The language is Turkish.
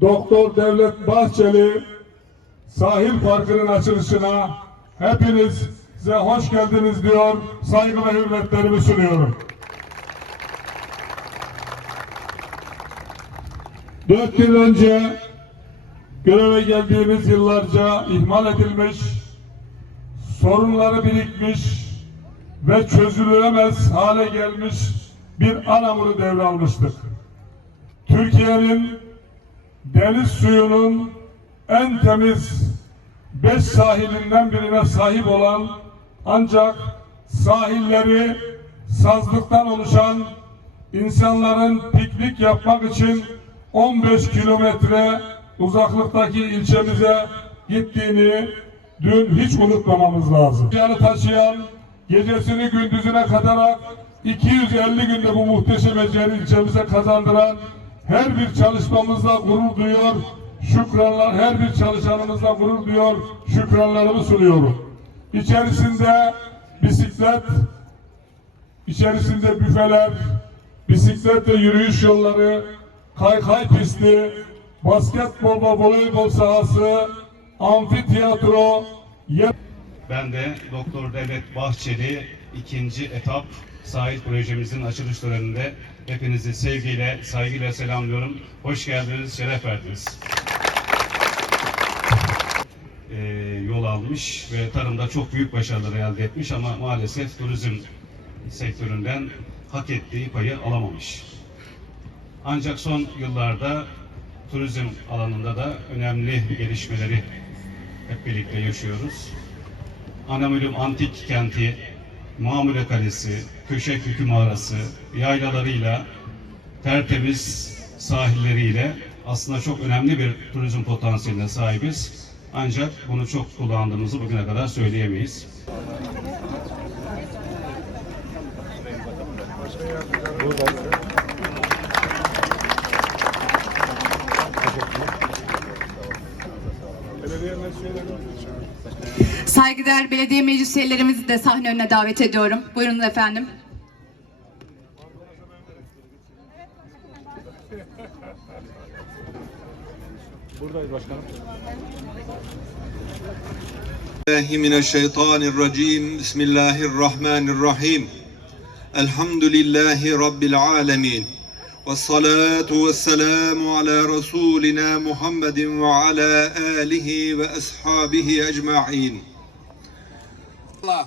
Doktor Devlet Bahçeli sahil parkının açılışına hepiniz size hoş geldiniz diyor. Saygı ve hürmetlerimi sunuyorum. Dört yıl önce göreve geldiğimiz yıllarca ihmal edilmiş, sorunları birikmiş ve çözülemez hale gelmiş bir anamuru devralmıştık. Türkiye'nin deniz suyunun en temiz beş sahilinden birine sahip olan ancak sahilleri sazlıktan oluşan insanların piknik yapmak için 15 kilometre uzaklıktaki ilçemize gittiğini dün hiç unutmamamız lazım. Yani taşıyan gecesini gündüzüne katarak 250 günde bu muhteşem eceli ilçemize kazandıran her bir çalışmamızla gurur duyuyor. Şükranlar her bir çalışanımızla gurur duyuyor. Şükranlarımı sunuyorum. İçerisinde bisiklet, içerisinde büfeler, bisiklet ve yürüyüş yolları, kaykay pisti, basketbol ve voleybol sahası, amfiteyatro. Ben de Doktor Devlet Bahçeli ikinci etap sahil projemizin açılış töreninde hepinizi sevgiyle, saygıyla selamlıyorum. Hoş geldiniz, şeref verdiniz. Ee, yol almış ve tarımda çok büyük başarılar elde etmiş ama maalesef turizm sektöründen hak ettiği payı alamamış. Ancak son yıllarda turizm alanında da önemli gelişmeleri hep birlikte yaşıyoruz. Anamülüm Antik Kenti, Mamure Kalesi, Köşek Hükü Mağarası, yaylalarıyla, tertemiz sahilleriyle aslında çok önemli bir turizm potansiyeline sahibiz. Ancak bunu çok kullandığımızı bugüne kadar söyleyemeyiz. Saygıdeğer belediye meclis üyelerimizi de sahne önüne davet ediyorum. Buyurun efendim. Buradayız başkanım. Mineşşeytanirracim. Bismillahirrahmanirrahim. Elhamdülillahi Rabbil alemin. والصلاة والسلام على رسولنا محمد وعلى آله وأصحابه أجمعين. Allah